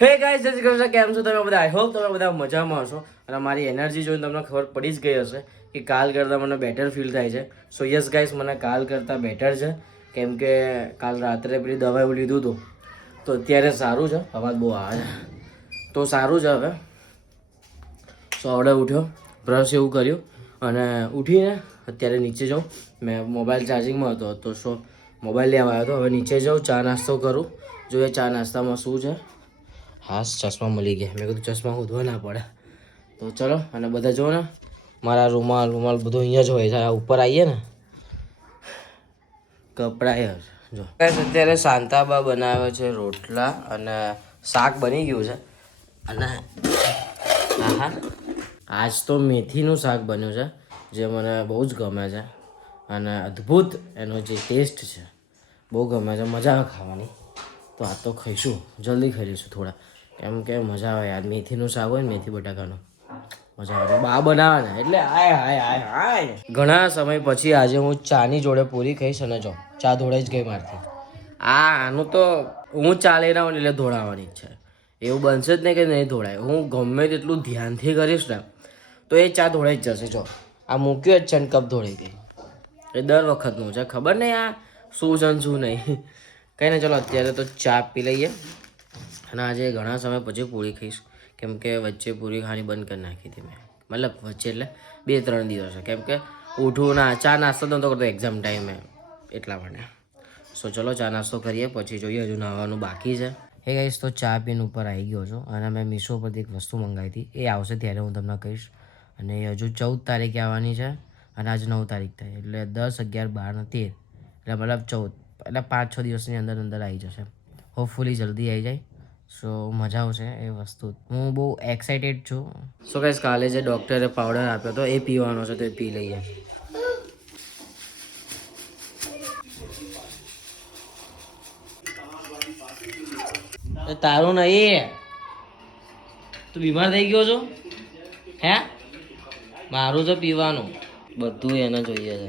હે ગાઈસ, જય શ્રી કૃષ્ણ. કેમ છો તમે બધા? આઈ હોપ તમે બધા મજામાં હશો અને મારી એનર્જી જોઈને તમને ખબર પડી જ ગઈ હશે કે કાલ કરતાં મને બેટર ફીલ થાય છે. સો યસ ગાઈસ, મને કાલ કરતાં બેટર છે કેમ કે કાલ રાત્રે પેલી દવા એવું લીધું હતું તો અત્યારે સારું છે. અવાજ બહુ આવે છે તો સારું છે હવે. સો આવડે ઉઠ્યો, બ્રશ એવું કર્યું અને ઉઠીને અત્યારે નીચે જાઉં. મેં મોબાઈલ ચાર્જિંગમાં હતો તો સો મોબાઈલ લેવા આવ્યો હતો. હવે નીચે જાઉં, ચા નાસ્તો કરું. જોઈએ ચા નાસ્તામાં શું છે. હાસ, ચશ્મા મળી ગયા. મેં કીધું ચશ્મા શોધવા ના પડે. તો ચલો, અને બધા જુઓ ને મારા રૂમાલ બધું અહીંયા જ હોય છે. ઉપર આવીએ ને કપડાં જો અત્યારે શાંતાબા બનાવે છે રોટલા અને શાક બની ગયું છે. અને હા, આજ તો મેથીનું શાક બન્યું છે જે મને બહુ જ ગમે છે અને અદ્ભુત એનો જે ટેસ્ટ છે બહુ ગમે છે. મજા આવે ખાવાની. તો આ તો ખાઈશું, જલ્દી ખાઈ લઈશું થોડા, કેમ કે મજા આવે યાર. મેથીનું શાક હોય ને, મેથી બટાકાનું, મજા આવે. બા બનાવે ને એટલે હાય હાય હાય હાય. ઘણા સમય પછી આજે હું ચાની જોડે પૂરી ખાઈશ. અને જો ચા ધોળાઈ જ ગઈ મારથી. આનું તો હું ચા લઈને આવું એટલે ધોળાવવાની જ છે. એવું બનશે જ નહીં કે નહીં ધોળાય. હું ગમે તેટલું ધ્યાનથી કરીશ ને તો એ ચા ધોળાઈ જ જશે. જો આ મૂક્યો જ છે ને કપ ધોળાઈ ગઈ. એ દર વખતનું છે, ખબર નહીં આ શું છે ને શું નહીં. કંઈ નહીં, ચલો અત્યારે તો ચા પી લઈએ. અને આજે ઘણા સમય પછી પૂરી ખાઈશ કેમ કે વચ્ચે પૂરી ખાવાની બંધ કરી નાખી હતી મેં. મતલબ વચ્ચે એટલે 2-3 દિવસ, કેમ કે ઉઠું ના ચા નાસ્તો નહોતો કરતો એક્ઝામ ટાઈમે, એટલા માટે. સો ચલો ચા નાસ્તો કરીએ, પછી જોઈએ. હજુ નાહવાનું બાકી છે. એ ગાઈસ, તો ચા પીને ઉપર આવી ગયો છું અને મેં મીશો પરથી એક વસ્તુ મંગાવી હતી. એ આવશે ત્યારે હું તમને કહીશ. અને એ હજુ 14 તારીખે આવવાની છે અને આજે 9 તારીખ થાય એટલે 10, 11, 12 ને 13 એટલે મતલબ 14 એટલે 5-6 દિવસની અંદર આવી જશે. હોપફુલી જલ્દી આવી જાય. સો મજા આવશે એ વસ્તુ. હું બહુ એક્સાઇટેડ છું. સો ગાઈસ, કાલે જે ડૉક્ટરે પાવડર આપ્યો હતો એ પીવાનો છે તો એ પી લઈએ. તારું નહીં, તું બીમાર થઈ ગયો છો હે? મારું તો પીવાનું બધું એને જોઈએ છે.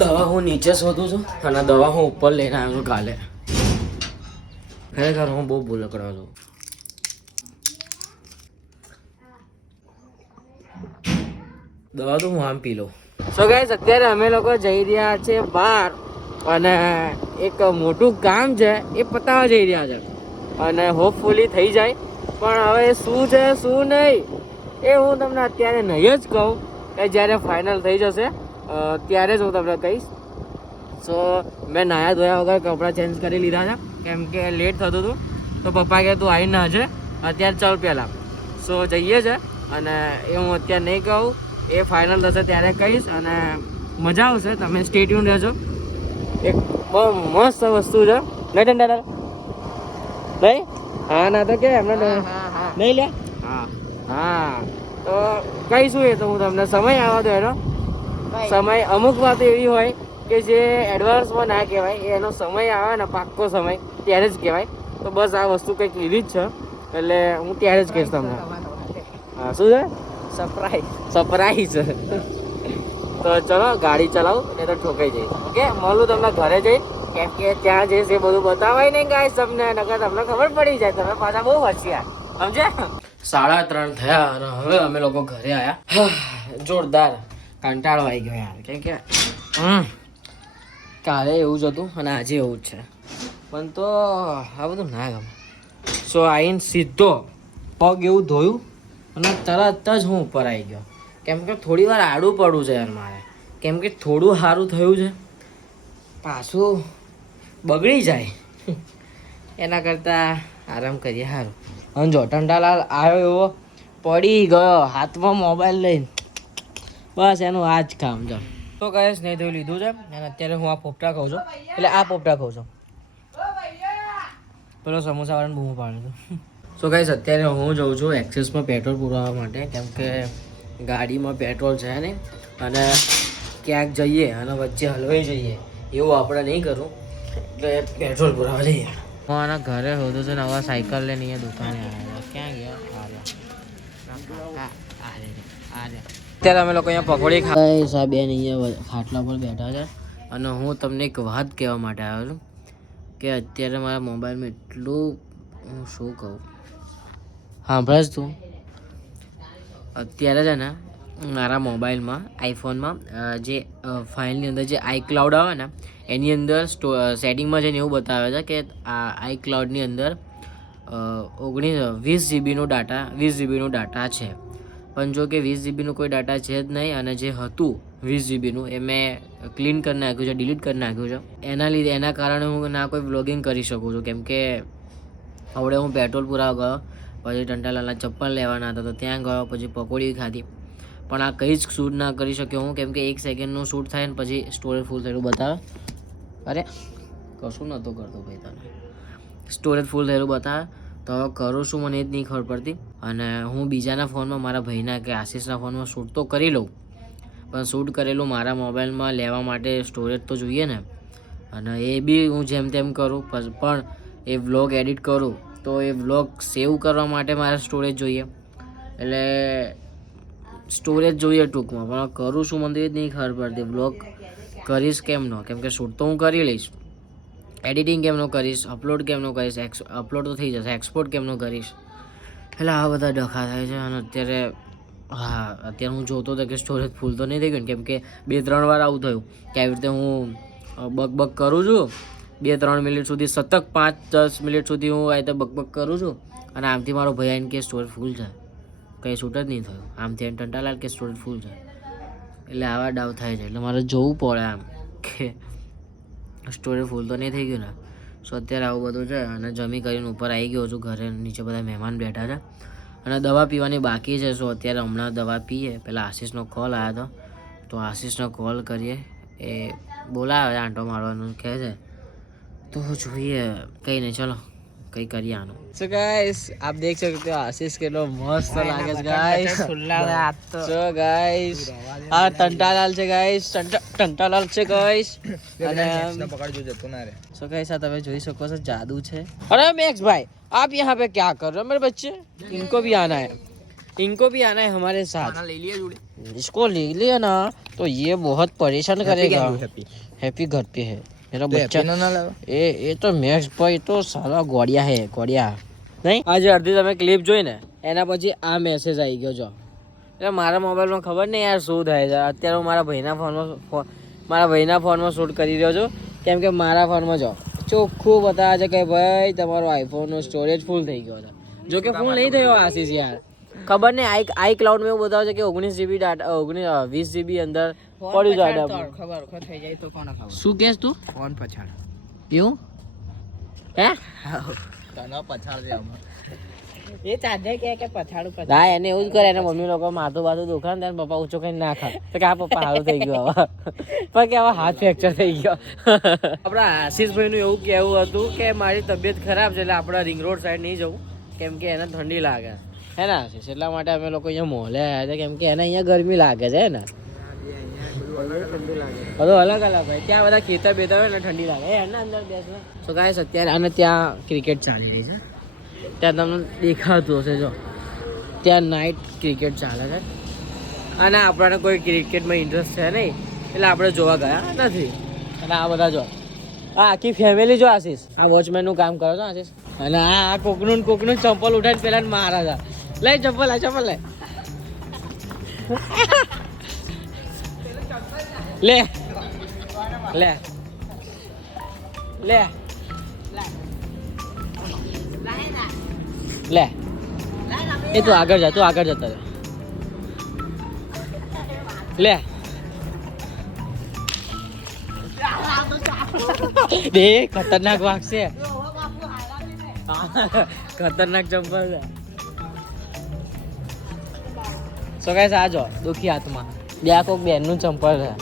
દવા હું નીચે શોધું છું અને દવા હું ઉપર લઈને આવ્યો છું કાલે. ખરેખર હું બહુ ભૂલ કરું છું. દવા તો હું આમ પી લઉં. સો ગાઈસ, અત્યારે અમે લોકો જઈ રહ્યા છે બહાર અને એક મોટું કામ છે એ પતાવવા જઈ રહ્યા છે અને હોપફુલી થઈ જાય. પણ હવે શું છે શું નહીં એ હું તમને અત્યારે નહીં જ કહું. કે જ્યારે ફાઇનલ થઈ જશે ત્યારે જ હું તમને કહીશ. સો મેં નાયા ધોયા વગર કપડાં ચેન્જ કરી લીધા છે કેમ કે લેટ થતું હતું. તો પપ્પા કહે તું આવીને ના છે અત્યારે ચાલ પહેલાં. સો જઈએ છે અને એ હું અત્યારે નહીં કહું. એ ફાઇનલ થશે ત્યારે કહીશ અને મજા આવશે. તમે સ્ટે ટ્યુન રહેજો. એક બહુ મસ્ત વસ્તુ છે. નહીં ઠંડા નહીં? હા ના તો કે એમને નહીં લે. હા હા, તો કહીશું એ તો હું તમને. સમય આવવા દો એનો. સમય અમુક વાત એવી હોય કે જે એડવાન્સમાં ના કહેવાય. એનો સમય આવે ને પાક્કો સમય ત્યારે જ કહેવાય. તો બસ આ વસ્તુ કંઈક એવી જ છે એટલે હું ત્યારે જ કહીશ તમને. હા, શું છે? સરપ્રાઈઝ. તો ચલો ગાડી ચલાવું ને તો ઠોકાઈ જઈશ. ઓકે, મળું તમને ઘરે જઈ કેમ કે ત્યાં જઈશ એ બધું બતાવાય નહીં ગાઈસ તમને. નકર તમને ખબર પડી જાય. તમે પાછા બહુ હોશિયાર, સમજ્યા? 3:30 થયા અને હવે અમે લોકો ઘરે આવ્યા. જોરદાર કંટાળો આવી ગયો યાર. કેમ કે કાલે એવું જ હતું અને આજે એવું જ છે. પણ તો આ બધું ના ગમે. સો આવીને સીધો પગ એવું ધોયું અને તરત જ હું ઉપર આવી ગયો. કેમ કે થોડી વાર આડું પડવું છે યાર મારે. કેમ કે થોડું સારું થયું છે પાછું બગડી જાય એના કરતાં આરામ કરીએ સારું. અને જો ટંટાલાલ આવ્યો એવો પડી ગયો હાથમાં મોબાઈલ લઈને. બસ એનું આ જ કામ છે. તો કહીશ નહીં તો લીધું છે અને અત્યારે હું આ પોપટા ખાઉં છું. એટલે આ પોપટા ખાઉં છું. પેલો સમોસાવાળાને બૂમો પાડું છું. સો ગાઈસ, અત્યારે હું જઉં છું એક્સિસમાં પેટ્રોલ પુરાવવા માટે કેમ કે ગાડીમાં પેટ્રોલ છે નહીં અને ક્યાંક જઈએ અને વચ્ચે હલવાઈ જઈએ એવું આપણે નહીં કરું. એટલે પેટ્રોલ પુરાવા જઈએ. હું આના ઘરે હોતો છે ને હવે સાયકલ લઈને અહીંયા દુકાને આવ્યા. ક્યાં ગયા? અત્યારે અમે લોકો અહીંયા પકોડી ખાઈ. સાહેબ બેન અહીંયા ખાટલા પર બેઠા છે અને હું તમને એક વાત કહેવા માટે આવ્યો છું કે અત્યારે મારા મોબાઈલમાં એટલું, હું શું કહું, સાંભળે તું, અત્યારે છે ને મારા મોબાઈલમાં આઈફોનમાં જે ફાઇલની અંદર જે આઈક્લાઉડ આવે ને એની અંદર સેટિંગમાં જઈને એવું બતાવે છે કે આ આઈક્લાઉડની અંદર 20 જીબીનો ડાટા છે. પણ જો કે 20 જીબીનું કોઈ ડાટા છે જ નહીં, અને જે હતું 20 જીબીનું એ મેં ક્લીન કરી નાખ્યું છે, ડિલીટ કરી નાખ્યું છે. એના કારણે હું ના કોઈ વ્લોગિંગ કરી શકું છું, કેમ કે હવે હું પેટ્રોલ પુરાવા ગયો, પછી ટંટાલાલના ચપ્પલ લેવાના હતા તો ત્યાં ગયો, પછી પકોડી ખાધી, પણ આ કંઈ જ શૂટ ના કરી શક્યો હું, કેમ કે 1 સેકન્ડનું શૂટ થાય ને પછી સ્ટોરેજ ફૂલ થયેલું બતાવે. અરે કશું નહોતું કરતો ભાઈ, તને સ્ટોરેજ ફૂલ થયેલું બતાવે તો હવે કરું શું મને જ નહીં ખબર પડતી. અને હું બીજાના ફોનમાં, મારા ભાઈના કે આશીષના ફોનમાં શૂટ તો કરી લઉં, પણ શૂટ કરેલું મારા મોબાઈલમાં લેવા માટે સ્ટોરેજ તો જોઈએ ને. અને એ બી હું જેમ તેમ કરું, પણ એ વ્લોગ એડિટ કરું તો એ વ્લોગ સેવ કરવા માટે મારે સ્ટોરેજ જોઈએ, એટલે સ્ટોરેજ જોઈએ ટૂંકમાં. પણ કરું શું મને જ નહીં ખબર પડતી. વ્લોગ કરીશ કેમનો, કેમ કે શૂટ તો હું કરી લઈશ, એડિટિંગ કેમનો કરીશ, અપલોડ કેમનો કરીશ, અપલોડ તો થઈ જશે, એક્સપોર્ટ કેમનો કરીશ, એટલે આ બધા ડખા થાય છે. અને અત્યારે હું જોતો હતો કે સ્ટોરેજ ફૂલ તો નહીં થઈ ગયું, કેમ કે 2-3 વાર આવું થયું કે આવી રીતે હું બક કરું છું 2-3 મિનિટ સુધી, સતત 5-10 મિનિટ સુધી હું આ રીતે બક કરું છું, અને આમથી મારો ભાઈ આવીને કે સ્ટોરેજ ફૂલ છે, કંઈ શૂટ જ નહીં થયું. આમથી ટંટાલાલ કે સ્ટોરેજ ફૂલ છે, એટલે આવા ડાઉટ થાય છે. એટલે મારે જોવું પડે આમ કે સ્ટોરેજ ફૂલ તો નહીં થઈ ગયું ને. સો અત્યારે આવું બધું છે. અને જમી કરીને ઉપર આવી ગયો છું ઘરે, નીચે બધા મહેમાન બેઠા છે, અને દવા પીવાની બાકી છે. સો અત્યારે હમણાં દવા પીએ, પહેલાં આશીષનો કોલ આવ્યો હતો, તો આશીષનો કોલ કરીએ, એ બોલાવે આંટો મારવાનું કહે છે, તો જોઈએ. કંઈ નહીં, ચલો કંઈ કરીએ આનું. સો ગાઈસ આપ દેખ सकते हो आशीष કેટલો મસ્ત લાગે છે ગાઈસ. સો ગાઈસ આ ટંટાલાલ છે ગાઈસ, ટંટાલાલ છે ગાઈસ. અને પકડજો જતો ના રે. સો ગાઈસ આ તમે જોઈ શકો છો જાદુ છે. અરે मैक्स भाई आप यहाँ पे क्या कर रहे हो मेरे बच्चे? इनको भी आना है, इनको भी आना है हमारे साथ. ले लिया जोड़ी, इसको ले लिया ना तो ये बहुत परेशान करेगा. हैप्पी घर पे है मेरा बच्चा. ये तो मैक्स भाई तो साला गोड़िया है, गोड़िया નહીં. આજે અડધી તમે ક્લિપ જોઈ ને એના પછી આ મેસેજ આવી ગયો. જો એટલે મારા મોબાઈલમાં ખબર નહીં યાર શું થાય છે. અત્યારે હું મારા ભાઈના ફોનમાં શૂટ કરી રહ્યો છું, કેમ કે મારા ફોનમાં જો ચોખ્ખું બતાવે છે કે ભાઈ તમારો આઈફોનનો સ્ટોરેજ ફૂલ થઈ ગયો છે. જો કે ફૂલ નહીં થયો આશીષ યાર, ખબર નહીં. આઈ ક્લાઉડમાં એવું બતાવે છે કે 19 જીબી ડાટા, 20 જીબી અંદર પડી જાય. ખબર થઈ જાય તો કોને ખબર. શું કહેશ તું? ફોન પછાડ એવું હે? એ ચાર્જર કે પછાડું હા, એને એવું જ કરે. એને મમ્મી લોકો માથું બાથું દુખાન ત્યારે પપ્પા ઊંચો કઈ ના ખાય તો કે આ પપ્પા સારું થઈ ગયું હવે, પણ કે હવે હાથ ફ્રેક્ચર થઈ ગયો. આપણા આશીષભાઈ નું એવું કહેવું હતું કે મારી તબિયત ખરાબ છે એટલે આપણે રિંગ રોડ સાઈડ નહીં જવું, કેમ કે એને ઠંડી લાગે હે ને આશીષ. એટલા માટે અમે લોકો અહીંયા મોલે આવ્યા છે, કેમ કે એને અહીંયા ગરમી લાગે છે ને. બધું અલગ અલગ હોય, ત્યાં બધા ખેતર બેતર હોય ને ઠંડી લાગે એના અંદર બેસને. તો ગાઈસ અત્યારે અને ત્યાં ક્રિકેટ ચાલી રહી છે, ત્યાં તમને દેખાતું હશે. જો ત્યાં નાઇટ ક્રિકેટ ચાલે છે, અને આપણને કોઈ ક્રિકેટમાં ઇન્ટરેસ્ટ છે નહીં એટલે આપણે જોવા ગયા નથી. અને આ બધા જો આ આખી ફેમિલી જો આશીષ આ વોચમેનનું કામ કરો છો આશીષ. અને આ કોકનું ચંપલ ઉઠાવીને પેલા મારા હતા. લઈ ચંપલ, આ ચંપલ લે લે લે લે એ તું આગળ જા, તું આગળ જતા લે. બે ખતરનાક વાગશે, ખતરનાક ચંપલ છે. સો ગાઈસ આ જો દુખી હાથમાં બે આ કોક બેનનું ચંપલ છે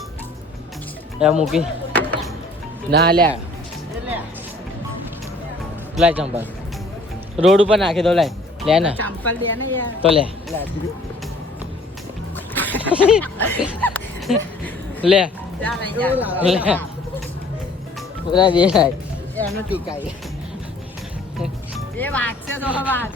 એ મૂકી ના લ્યા. લાય ચંપલ રોડ ઉપર નાખી દો. લાય લે ને ચંપલ દે ને યાર. તો લે લે લે પૂરા દે લાય એનું ટીકાય એ વાગશે તો વાત.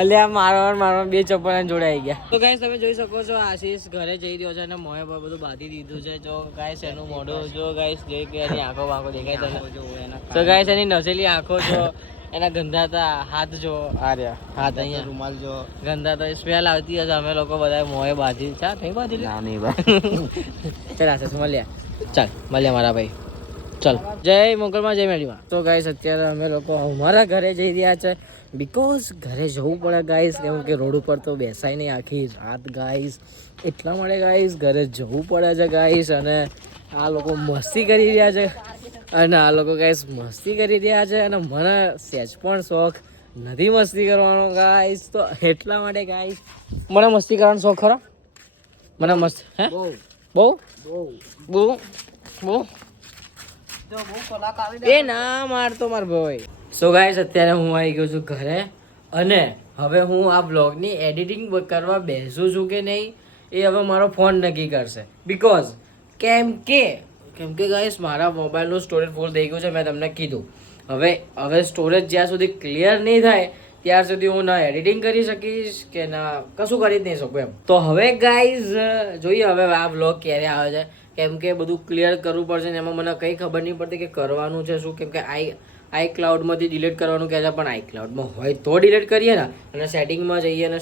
અલ્યા મારવા બે ચપ્પલ જોડાઈ ગયા. તો ગાઈસ તમે જોઈ શકો છો આશીષ ઘરે જઈ રહ્યો છે અને મોએ બધું બાંધી દીધું છે. જો ગાઈસ એનું મોઢું જો ગાઈસ જે કે એની આંખો દેખાય તમને. તો ગાઈસ એની નસેલી આંખો જો, એના ગંધાતા હાથ જો, આ રહ્યા હાથ અહીંયા રૂમાલ જો ગંધાતા સ્મેલ આવતી હશે. અમે લોકો બધા મોએ બાંધી છે. નહીં બાંધી ના નહીં ભાઈ. ચાલ આશીષ મળ્યા. ચાલ મળ્યા મારા ભાઈ. ચાલ જય મોગલમાં જય મેળીમાં. તો ગાઈસ અત્યારે અમે લોકો અમારા ઘરે જઈ રહ્યા છે. બિકોઝ ઘરે જવું પડે ગાઈસ, કેમ કે રોડ ઉપર તો બેસાય નહીં આખી રાત ગાઈસ. એટલા માટે ગાઈસ ઘરે જવું પડે છે ગાઈસ. અને આ લોકો મસ્તી કરી રહ્યા છે અને આ લોકો ગાઈસ મસ્તી કરી રહ્યા છે અને મને સહેજ પણ શોખ નથી મસ્તી કરવાનો ગાઈસ. તો એટલા માટે ગાઈસ મને મસ્તી કરવાનો શોખ ખરો. મને મસ્તી હે બહુ બહુ બહુ એ ના મારતો માર ભાઈ. સો ગાઈસ અત્યારે હું આવી ગયો છું ઘરે અને હવે હું આ બ્લોગની એડિટિંગ કરવા બેસું છું કે નહીં એ હવે મારો ફોન નક્કી કરશે. બિકોઝ કેમ કે ગાઈસ મારા મોબાઈલનું સ્ટોરેજ ફૂલ થઈ ગયું છે. મેં તમને કીધું હવે સ્ટોરેજ જ્યાં સુધી ક્લિયર નહીં થાય ત્યાર સુધી હું ના એડિટિંગ કરી શકીશ કે ના કશું કરી જ નહીં શકું એમ. તો હવે ગાઈઝ જોઈએ હવે આ બ્લોગ ક્યારે આવે છે, કેમ કે બધું ક્લિયર કરવું પડશે ને એમાં મને કંઈ ખબર નહીં પડતી કે કરવાનું છે શું. કેમ કે આઈ ક્લાઉડમાંથી ડિલીટ કરવાનું કહે છે, પણ આઈ ક્લાઉડમાં હોય તો ડિલીટ કરીએ ને. અને સેટિંગમાં જઈએ અને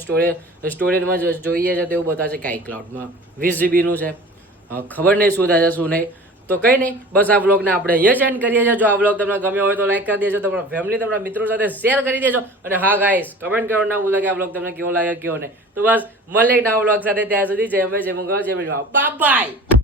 સ્ટોરેજમાં જોઈએ છે તો એવું બતાવે છે કે આઈ ક્લાઉડમાં 20 GB છે. ખબર નહીં શું થાય છે શું નહીં. તો કંઈ નહીં, બસ આ વ્લોગને આપણે અહીંયા જ એન્ડ કરીએ છીએ. જો આ વ્લોગ તમને ગમ્યો હોય તો લાઈક કરી દેજો, તમારા ફેમિલી તમારા મિત્રો સાથે શેર કરી દેજો. અને હા ગાઈસ કમેન્ટ કરો ના ભૂલો કે આ વ્લોગ તમને કેવો લાગ્યો કેવો નહીં. તો બસ મળીએ એક નવા વ્લોગ સાથે. ત્યાં સુધી જય અંબે જય મંગળ જય મેળવા. Bye bye.